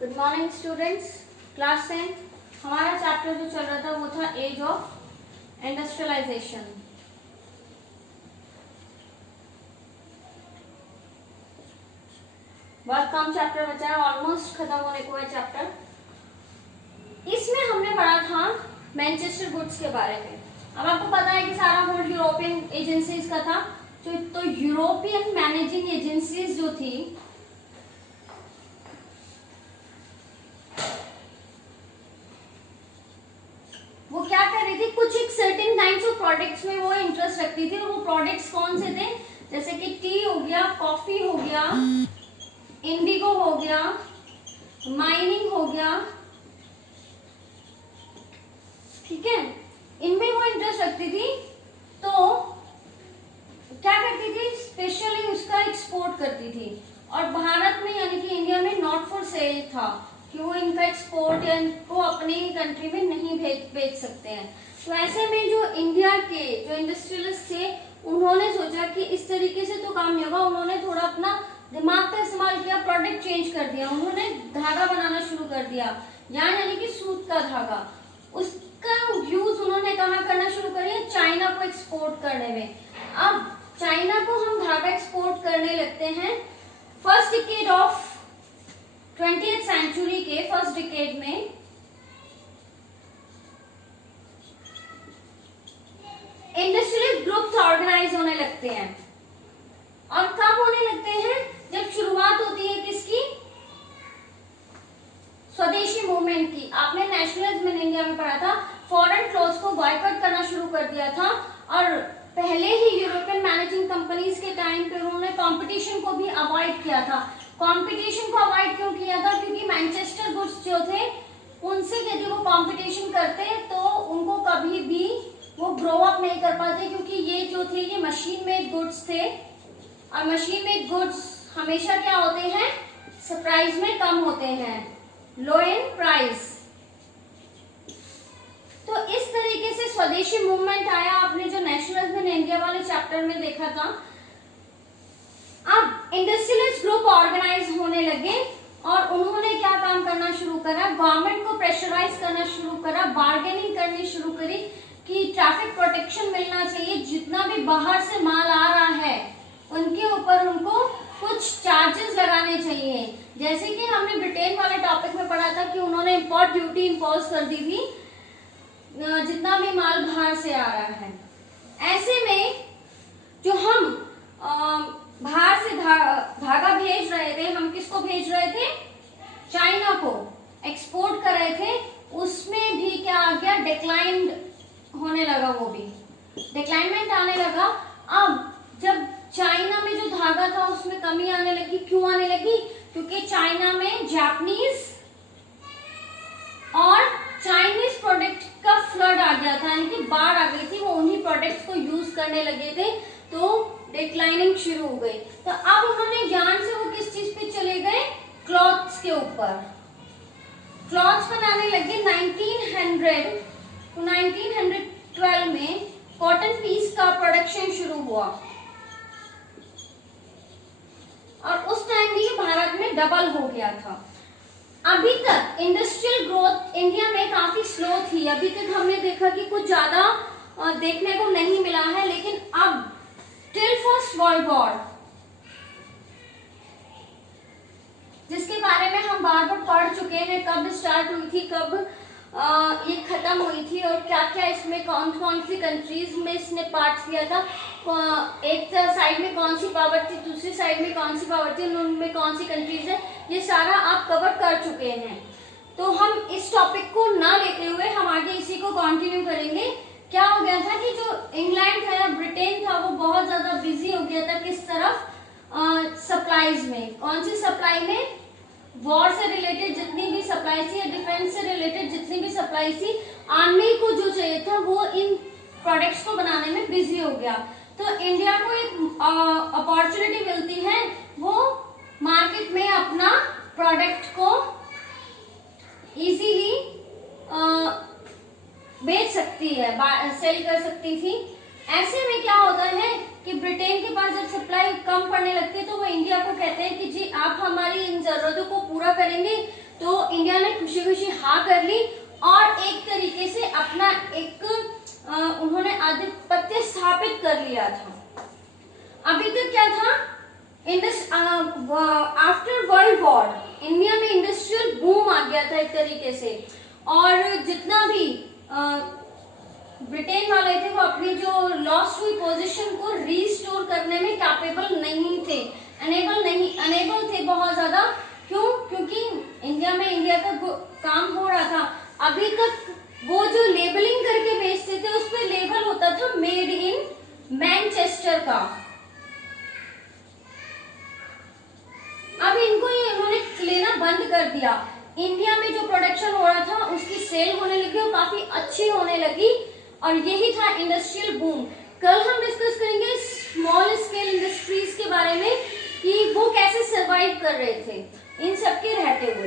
Good morning students. Class 10 हमारा chapter जो चल रहा था वो था एज ऑफ इंडस्ट्रियलाइजेशन। बहुत कम चैप्टर बचा है, ऑलमोस्ट खत्म होने को है चैप्टर। इसमें हमने पढ़ा था मैनचेस्टर गुड्स के बारे में। अब आपको पता है कि सारा होल्ड यूरोपियन एजेंसीज का था। तो यूरोपियन मैनेजिंग एजेंसीज जो थी वो क्या कर रही थी, कुछ एक सर्टेन काइंड्स ऑफ प्रोडक्ट्स में वो इंटरेस्ट रखती थी। और वो प्रोडक्ट्स कौन से थे, जैसे कि टी हो गया, कॉफी हो गया, इंडिगो हो गया, माइनिंग हो गया, ठीक है, इनमें वो इंटरेस्ट रखती थी। तो क्या करती थी, स्पेशली उसका एक्सपोर्ट करती थी। और भारत में यानी कि इंडिया में नॉट फॉर सेल था कि वो इनका एक्सपोर्ट या इनको अपनी कंट्री में नहीं बेच सकते हैं। तो ऐसे में जो इंडिया के जो इंडस्ट्रियलिस्ट थे उन्होंने सोचा कि इस तरीके से तो काम नहीं होगा। उन्होंने थोड़ा अपना दिमाग का इस्तेमाल किया, प्रोडक्ट चेंज कर दिया। उन्होंने धागा बनाना शुरू कर दिया, यानी कि सूत का धागा। उसका यूज उन्होंने कहाँ करना शुरू कर दिया, चाइना को एक्सपोर्ट करने में। अब चाइना को हम धागा एक्सपोर्ट करने लगते हैं first decade of 20th century के फर्स्ट डिकेड में। इंडस्ट्रियल ग्रुप्स ऑर्गेनाइज होने लगते हैं। और कब होने लगते हैं, जब शुरुआत होती है किसकी, स्वदेशी मूवमेंट की। आपने नेशनलिज्म इन इंडिया में पढ़ा था, फॉरेन क्लोथ्स को बॉयकॉट करना शुरू कर दिया था। और पहले ही यूरोपियन मैनेजिंग कंपनीज के टाइम पे उन्होंने कंपटीशन को भी अवॉइड किया था। कंपटीशन को अवॉइड क्यों किया था, क्योंकि मैनचेस्टर गुड्स जो थे उनसे यदि वो कंपटीशन करते तो उनको कभी भी वो ग्रो अप नहीं कर पाते, क्योंकि ये जो थे ये मशीन मेड गुड्स थे। और मशीन मेड गुड्स हमेशा क्या होते हैं, प्राइस में कम होते हैं, लो इन प्राइस। तो इस तरीके से स्वदेशी मूवमेंट आया। आपने जो नेशनलिज्म इन इंडिया वाले चैप्टर में देखा था। अब इंडस्ट्रियलिस्ट ग्रुप ऑर्गेनाइज होने लगे और उन्होंने क्या काम करना शुरू करा, गवर्नमेंट को प्रेशराइज करना शुरू करा, बार्गेनिंग करनी शुरू करी कि ट्रैफिक प्रोटेक्शन मिलना चाहिए। जितना भी बाहर से माल आ रहा है उनके ऊपर उनको कुछ चार्जेस लगाने चाहिए। जैसे कि हमने ब्रिटेन वाले टॉपिक में पढ़ा था कि उन्होंने इंपोर्ट ड्यूटी इम्पोज कर दी थी जितना भी माल बाहर से आ रहा है। ऐसे में जो हम बाहर से धागा भेज रहे थे, हम किसको भेज रहे थे, चाइना को एक्सपोर्ट कर रहे थे, उसमें भी क्या आ गया, डिक्लाइन होने लगा, वो भी डिक्लाइनमेंट आने लगा। अब जब चाइना में जो धागा था उसमें कमी आने लगी, क्यों आने लगी, क्योंकि चाइना में जापानीज और चाइनीज प्रोडक्ट का फ्लड आ गया था, यानी कि बाढ़ आ गई थी। वो उन्हीं प्रोडक्ट्स को यूज करने लगे थे, तो डिक्लाइनिंग शुरू हो गई। तो अब उन्होंने ज्ञान से वो किस चीज पे चले गए, क्लॉथ्स के ऊपर। क्लॉथ्स बनाने लगे। 1900 to 1912 में कॉटन पीस का प्रोडक्शन शुरू हुआ। और उस टाइम भी भारत में डबल हो गया था। अभी तक इंडस्ट्रियल ग्रोथ इंडिया में काफी स्लो थी। अभी तक हमने देखा कि कुछ ज्यादा देखने को नहीं मिला है। लेकिन अब टिल फर्स्ट वर्ल्ड वॉर, जिसके बारे में हम बार बार पढ़ चुके हैं, कब स्टार्ट हुई थी, कब ये खत्म हुई थी और क्या क्या इसमें कौन कौन सी कंट्रीज में इसने पार्ट लिया था, एक साइड में कौन सी पावर थी, दूसरी साइड में कौन सी पावर थी, उनमें कौन सी कंट्रीज है, ये सारा आप कवर कर चुके हैं। तो हम इस टॉपिक को ना लेते हुए हम आगे इसी को कंटिन्यू करेंगे। क्या हो गया था कि जो इंग्लैंड था या ब्रिटेन था वो बहुत ज्यादा बिजी हो गया था किस तरफ, सप्लाईज में। कौन सी सप्लाई में, वॉर से रिलेटेड जितनी भी सप्लाई थी या डिफेंस से रिलेटेड जितनी भी सप्लाई थी, आर्मी को जो चाहिए था वो इन प्रोडक्ट्स को बनाने में बिजी हो गया। तो इंडिया को एक अपॉर्चुनिटी मिलती है, वो मार्केट में अपना प्रोडक्ट को इजीली बेच सकती है, सेल कर सकती थी। ऐसे में क्या होता है कि ब्रिटेन के पास जब सप्लाई कम पड़ने लगती है तो वो इंडिया को कहते हैं कि जी आप हमारी इन जरूरतों को पूरा करेंगे तो इंडिया ने खुशी खुशी हाँ कर ली और एक तरीके से अपना एक उन्होंने आधिपत्य स्थापित कर लिया था। अभी तक क्या था, आफ्टर वर्ल्ड वॉर इंडिया में इंडस्ट्रियल बूम आ गया था एक तरीके से, और जितना भी ब्रिटेन वाले थे वो अपनी जो लॉस्ट हुई पोजीशन को रीस्टोर करने में कैपेबल नहीं थे, अनेबल थे बहुत ज्यादा। क्यों? क्योंकि इंडिया का काम हो रहा था। अभी तक वो जो लेबलिंग करके बेचते थे उस पर लेबल होता था मेड इन मैनचेस्टर का। अब इनको ये इन्होंने लेना बंद कर दिया। इंडिया में जो प्रोडक्शन हो रहा था उसकी सेल होने लगी और काफी अच्छी होने लगी, और यही था इंडस्ट्रियल बूम। कल हम डिस्कस करेंगे स्मॉल स्केल इंडस्ट्रीज के बारे में कि वो कैसे सरवाइव कर रहे थे इन सब के रहते हुए।